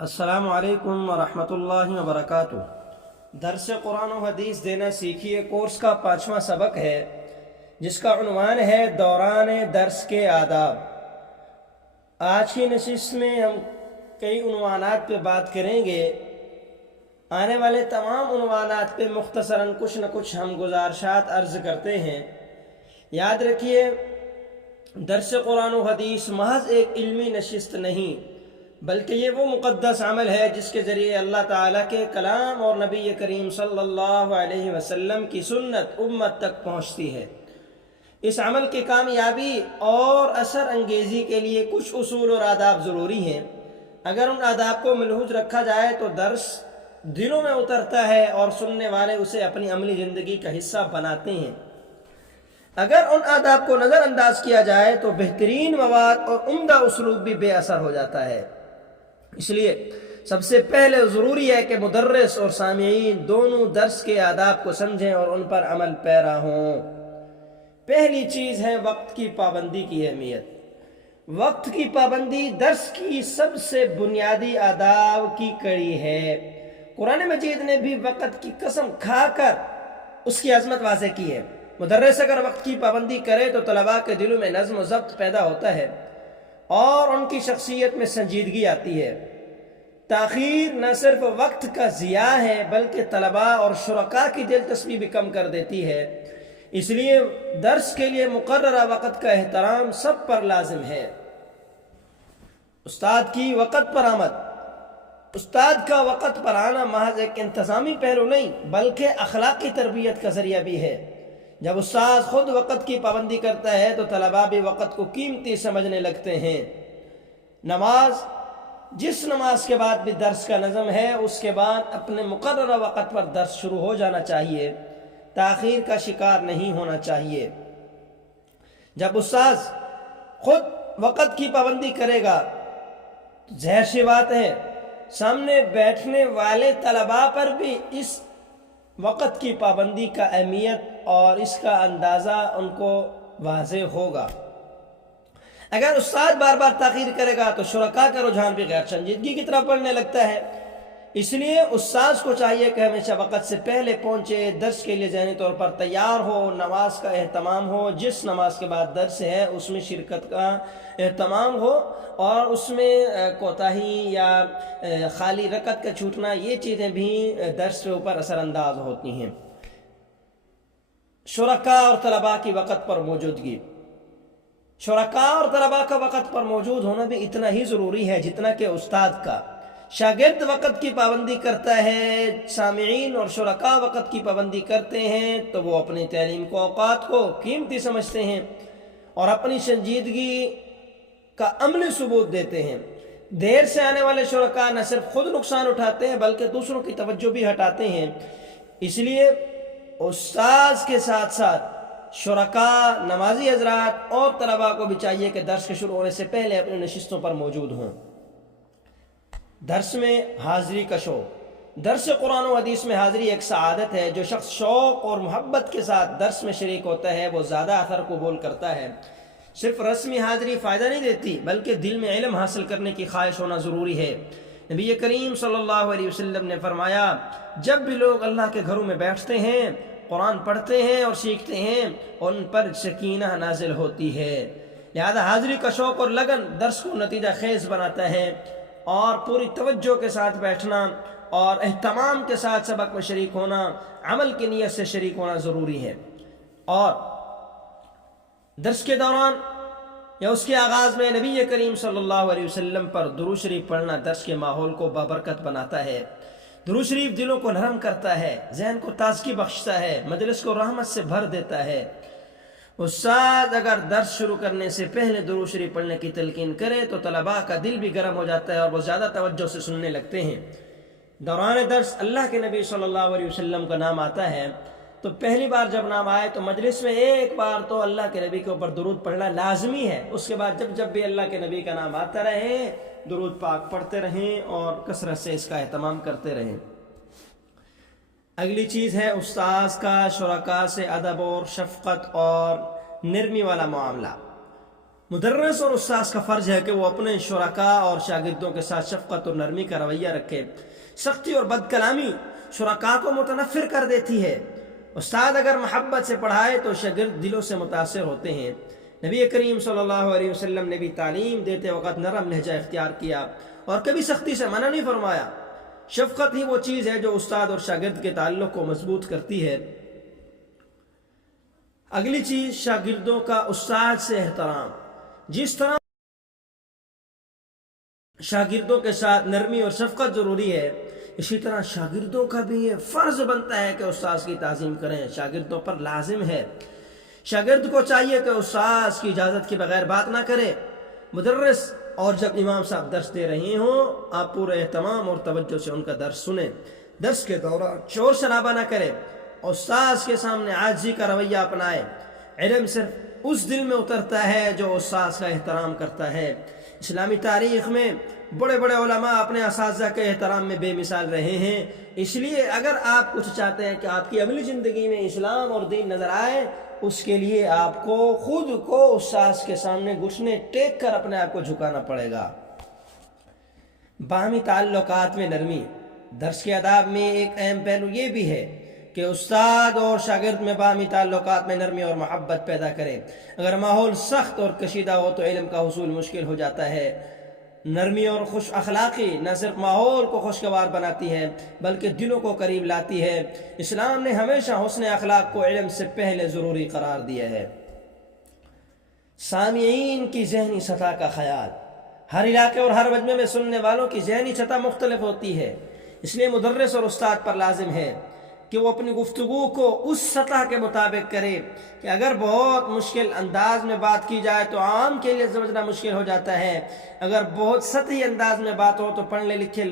السلام علیکم ورحمۃ اللہ وبرکاتہ۔ درس قرآن و حدیث دینا سیکھیے کورس کا 5واں سبق ہے، جس کا عنوان ہے دوران درس کے آداب۔ آج کی نشست میں ہم کئی عنوانات پہ بات کریں گے۔ آنے والے تمام عنوانات پہ مختصراً کچھ نہ کچھ ہم گزارشات عرض کرتے ہیں۔ یاد رکھیے، درس قرآن و حدیث محض ایک علمی نشست نہیں، بلکہ یہ وہ مقدس عمل ہے جس کے ذریعے اللہ تعالیٰ کے کلام اور نبی کریم صلی اللہ علیہ وسلم کی سنت امت تک پہنچتی ہے۔ اس عمل کی کامیابی اور اثر انگیزی کے لیے کچھ اصول اور آداب ضروری ہیں۔ اگر ان آداب کو ملحوظ رکھا جائے تو درس دلوں میں اترتا ہے اور سننے والے اسے اپنی عملی زندگی کا حصہ بناتے ہیں۔ اگر ان آداب کو نظر انداز کیا جائے تو بہترین مواد اور عمدہ اسلوب بھی بے اثر ہو جاتا ہے۔ اس لیے سب سے پہلے ضروری ہے کہ مدرس اور سامعین دونوں درس کے آداب کو سمجھیں اور ان پر عمل پیرا ہوں۔ پہلی چیز ہے وقت کی پابندی کی اہمیت۔ وقت کی پابندی درس کی سب سے بنیادی آداب کی کڑی ہے۔ قرآن مجید نے بھی وقت کی قسم کھا کر اس کی عظمت واضح کی ہے۔ مدرس اگر وقت کی پابندی کرے تو طلباء کے دلوں میں نظم و ضبط پیدا ہوتا ہے اور ان کی شخصیت میں سنجیدگی آتی ہے۔ تاخیر نہ صرف وقت کا ضیاع ہے بلکہ طلباء اور شرکاء کی دلچسپی بھی کم کر دیتی ہے۔ اس لیے درس کے لیے مقررہ وقت کا احترام سب پر لازم ہے۔ استاد کی وقت پر آمد۔ استاد کا وقت پر آنا محض ایک انتظامی پہلو نہیں بلکہ اخلاقی تربیت کا ذریعہ بھی ہے۔ جب استاد خود وقت کی پابندی کرتا ہے تو طلباء بھی وقت کو قیمتی سمجھنے لگتے ہیں۔ جس نماز کے بعد بھی درس کا نظم ہے، اس کے بعد اپنے مقررہ وقت پر درس شروع ہو جانا چاہیے۔ تاخیر کا شکار نہیں ہونا چاہیے۔ جب استاد خود وقت کی پابندی کرے گا تو ظاہر سی بات ہے سامنے بیٹھنے والے طلباء پر بھی اس وقت کی پابندی کا اہمیت اور اس کا اندازہ ان کو واضح ہوگا۔ اگر استاد بار بار تاخیر کرے گا تو شرکاء کا رجحان بھی غیر سنجیدگی کی طرف بڑھنے لگتا ہے۔ اس لیے استاد کو چاہیے کہ ہمیشہ وقت سے پہلے پہنچے، درس کے لیے ذہنی طور پر تیار ہو، نماز کا اہتمام ہو، جس نماز کے بعد درس ہے اس میں شرکت کا اہتمام ہو اور اس میں کوتاہی یا خالی رکعت کا چھوٹنا، یہ چیزیں بھی درس کے اوپر اثر انداز ہوتی ہیں۔ شرکاء اور طلباء کی وقت پر موجودگی۔ شرکاء اور طلباء کا وقت پر موجود ہونا بھی اتنا ہی ضروری ہے جتنا کہ استاد کا۔ شاگرد وقت کی پابندی کرتا ہے، سامعین اور شرکاء وقت کی پابندی کرتے ہیں تو وہ اپنی تعلیم کو، اوقات کو قیمتی سمجھتے ہیں اور اپنی سنجیدگی کا عملی ثبوت دیتے ہیں۔ دیر سے آنے والے شرکاء نہ صرف خود نقصان اٹھاتے ہیں بلکہ دوسروں کی توجہ بھی ہٹاتے ہیں۔ اس لیے استاذ کے ساتھ ساتھ شرکاء، نمازی حضرات اور طلباء کو بھی چاہیے کہ درس کے شروع ہونے سے پہلے اپنی نشستوں پر موجود ہوں۔ درس میں حاضری کا شوق۔ درس قرآن و حدیث میں حاضری ایک سعادت ہے۔ جو شخص شوق اور محبت کے ساتھ درس میں شریک ہوتا ہے وہ زیادہ اثر قبول کرتا ہے۔ صرف رسمی حاضری فائدہ نہیں دیتی بلکہ دل میں علم حاصل کرنے کی خواہش ہونا ضروری ہے۔ نبی کریم صلی اللہ علیہ وسلم نے فرمایا، جب بھی لوگ اللہ کے گھروں میں بیٹھتے ہیں، قرآن پڑھتے ہیں اور سیکھتے ہیں، ان پر سکینہ نازل ہوتی ہے۔ لہذا حاضری کا شوق اور لگن درس کو نتیجہ خیز بناتا ہے اور پوری توجہ کے ساتھ بیٹھنا اور اہتمام کے ساتھ سبق میں شریک ہونا، عمل کی نیت سے شریک ہونا ضروری ہے۔ اور درس کے دوران یا اس کے آغاز میں نبی کریم صلی اللہ علیہ وسلم پر درود شریف پڑھنا درس کے ماحول کو بابرکت بناتا ہے۔ درود شریف دلوں کو نرم کرتا ہے، ذہن کو تازگی بخشتا ہے، مجلس کو رحمت سے بھر دیتا ہے۔ استاد اگر درس شروع کرنے سے پہلے درود شریف پڑھنے کی تلقین کرے تو طلباء کا دل بھی گرم ہو جاتا ہے اور وہ زیادہ توجہ سے سننے لگتے ہیں۔ دوران درس اللہ کے نبی صلی اللہ علیہ وسلم کا نام آتا ہے تو پہلی بار جب نام آئے تو مجلس میں ایک بار تو اللہ کے نبی کے اوپر درود پڑھنا لازمی ہے۔ اس کے بعد جب بھی اللہ کے نبی کا نام آتا رہے درود پاک پڑھتے رہیں اور کثرت سے اس کا اہتمام کرتے رہیں۔ اگلی چیز ہے استاذ کا شرکاء سے ادب اور شفقت اور نرمی والا معاملہ۔ مدرس اور استاذ کا فرض ہے کہ وہ اپنے شرکاء اور شاگردوں کے ساتھ شفقت اور نرمی کا رویہ رکھے۔ سختی اور بد کلامی شرکاء کو متنفر کر دیتی ہے۔ استاد اگر محبت سے پڑھائے تو شاگرد دلوں سے متاثر ہوتے ہیں۔ نبی کریم صلی اللہ علیہ وسلم نے بھی تعلیم دیتے وقت نرم لہجہ اختیار کیا اور کبھی سختی سے منع نہیں فرمایا۔ شفقت ہی وہ چیز ہے جو استاد اور شاگرد کے تعلق کو مضبوط کرتی ہے۔ اگلی چیز، شاگردوں کا استاد سے احترام۔ جس طرح شاگردوں کے ساتھ نرمی اور شفقت ضروری ہے، اسی طرح شاگردوں کا بھی یہ فرض بنتا ہے کہ استاذ کی تعظیم کریں، شاگردوں پر لازم ہے۔ شاگرد کو چاہیے کہ استاذ کی اجازت کے بغیر بات نہ کرے۔ مدرس اور جب امام صاحب درس دے رہے ہوں، آپ پورے اہتمام اور توجہ سے ان کا درس سنیں۔ درس کے دوران شور شرابہ نہ کرے، استاذ کے سامنے عاجزی کا رویہ اپنائے۔ علم صرف اس دل میں اترتا ہے جو استاذ کا احترام کرتا ہے۔ اسلامی تاریخ میں بڑے بڑے علماء اپنے اساتذہ کے احترام میں بے مثال رہے ہیں۔ اس لیے اگر آپ کچھ چاہتے ہیں کہ آپ کی عملی زندگی میں اسلام اور دین نظر آئے، اس کے لیے آپ کو خود کو استاذ کے سامنے گھٹنے ٹیک کر اپنے آپ کو جھکانا پڑے گا۔ باہمی تعلقات میں نرمی۔ درس کے آداب میں ایک اہم پہلو یہ بھی ہے کہ استاد اور شاگرد میں باہمی تعلقات میں نرمی اور محبت پیدا کرے۔ اگر ماحول سخت اور کشیدہ ہو تو علم کا حصول مشکل ہو جاتا ہے۔ نرمی اور خوش اخلاقی نہ صرف ماحول کو خوشگوار بناتی ہے بلکہ دلوں کو قریب لاتی ہے۔ اسلام نے ہمیشہ حسن اخلاق کو علم سے پہلے ضروری قرار دیا ہے۔ سامعین کی ذہنی سطح کا خیال۔ ہر علاقے اور ہر مجمع میں سننے والوں کی ذہنی سطح مختلف ہوتی ہے، اس لیے مدرس اور استاد پر لازم ہے کہ وہ اپنی گفتگو کو اس سطح کے مطابق کرے کہ اگر بہت مشکل انداز میں بات کی جائے تو عام کے لیے سمجھنا مشکل ہو جاتا ہے، اگر بہت سطحی انداز میں بات ہو تو پڑھنے لکھے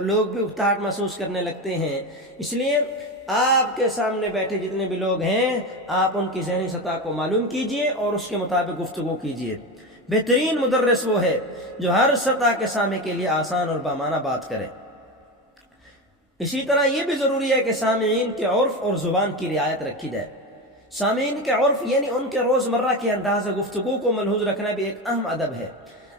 لوگ بھی اکتاہٹ محسوس کرنے لگتے ہیں۔ اس لیے آپ کے سامنے بیٹھے جتنے بھی لوگ ہیں، آپ ان کی ذہنی سطح کو معلوم کیجئے اور اس کے مطابق گفتگو کیجئے۔ بہترین مدرس وہ ہے جو ہر سطح کے سامع کے لیے آسان اور بامعنی بات کرے۔ اسی طرح یہ بھی ضروری ہے کہ سامعین کے عرف اور زبان کی رعایت رکھی جائے۔ سامعین کے عرف یعنی ان کے روزمرہ کے انداز گفتگو کو ملحوظ رکھنا بھی ایک اہم ادب ہے۔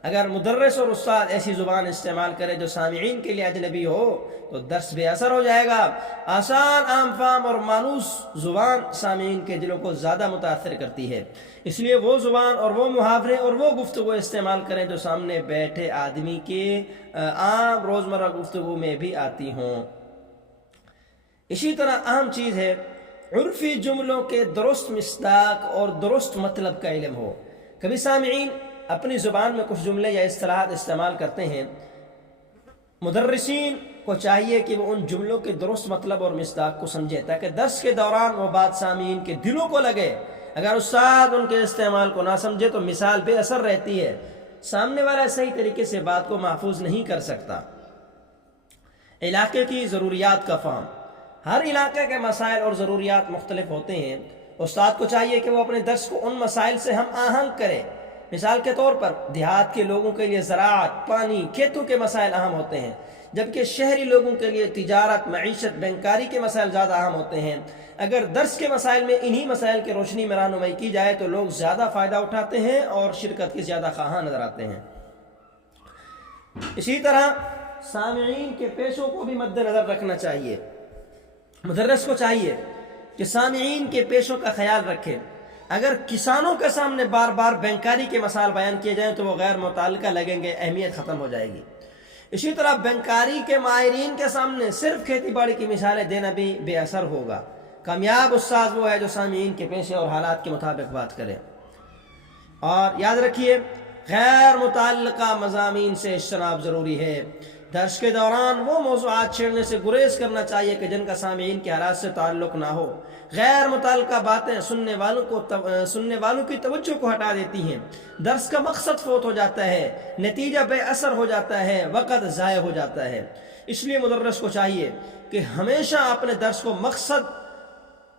اگر مدرس اور استاد ایسی زبان استعمال کرے جو سامعین کے لیے اجنبی ہو تو درس بے اثر ہو جائے گا۔ آسان، عام فہم اور مانوس زبان سامعین کے دلوں کو زیادہ متاثر کرتی ہے، اس لیے وہ زبان اور وہ محاورے اور وہ گفتگو استعمال کریں جو سامنے بیٹھے آدمی کے عام روزمرہ گفتگو میں بھی آتی ہوں۔ اسی طرح اہم چیز ہے عرفی جملوں کے درست مصداق اور درست مطلب کا علم ہو۔ کبھی سامعین اپنی زبان میں کچھ جملے یا اصطلاحات استعمال کرتے ہیں، مدرسین کو چاہیے کہ وہ ان جملوں کے درست مطلب اور مصداق کو سمجھیں تاکہ درس کے دوران وہ بات سامعین کے دلوں کو لگے۔ اگر استاد ان کے استعمال کو نہ سمجھے تو مثال بے اثر رہتی ہے، سامنے والا صحیح طریقے سے بات کو محفوظ نہیں کر سکتا۔ علاقے کی ضروریات کا فہم۔ ہر علاقے کے مسائل اور ضروریات مختلف ہوتے ہیں۔ استاد کو چاہیے کہ وہ اپنے درس کو ان مسائل سے ہم آہنگ کرے۔ مثال کے طور پر دیہات کے لوگوں کے لیے زراعت، پانی، کھیتوں کے مسائل اہم ہوتے ہیں، جبکہ شہری لوگوں کے لیے تجارت، معیشت، بینکاری کے مسائل زیادہ اہم ہوتے ہیں۔ اگر درس کے مسائل میں انہی مسائل کی روشنی میں رہنمائی کی جائے تو لوگ زیادہ فائدہ اٹھاتے ہیں اور شرکت کے زیادہ خواہاں نظر آتے ہیں۔ اسی طرح سامعین کے پیشوں کو بھی مد نظر رکھنا چاہیے۔ مدرس کو چاہیے کہ سامعین کے پیشوں کا خیال رکھے۔ اگر کسانوں کے سامنے بار بار بینکاری کے مسائل بیان کیے جائیں تو وہ غیر متعلقہ لگیں گے، اہمیت ختم ہو جائے گی۔ اسی طرح بینکاری کے ماہرین کے سامنے صرف کھیتی باڑی کی مثالیں دینا بھی بے اثر ہوگا۔ کامیاب استاد وہ ہے جو سامعین کے پیشے اور حالات کے مطابق بات کرے۔ اور یاد رکھیے غیر متعلقہ مضامین سے اجتناب ضروری ہے۔ درس کے دوران وہ موضوعات چھیڑنے سے گریز کرنا چاہیے کہ جن کا سامعین کے حالات سے تعلق نہ ہو۔ غیر متعلقہ باتیں سننے والوں کی توجہ کو ہٹا دیتی ہیں، درس کا مقصد فوت ہو جاتا ہے، نتیجہ بے اثر ہو جاتا ہے، وقت ضائع ہو جاتا ہے۔ اس لیے مدرس کو چاہیے کہ ہمیشہ اپنے درس کو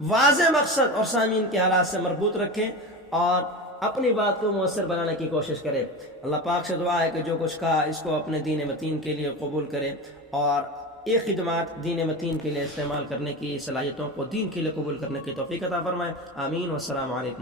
واضح مقصد اور سامعین کے حالات سے مربوط رکھیں اور اپنی بات کو مؤثر بنانے کی کوشش کرے۔ اللہ پاک سے دعا ہے کہ جو کچھ کہا اس کو اپنے دین متین کے لیے قبول کرے اور یہ خدمات دین متین کے لیے استعمال کرنے کی صلاحیتوں کو دین کے لیے قبول کرنے کی توفیق عطا فرمائے۔ آمین والسلام علیکم۔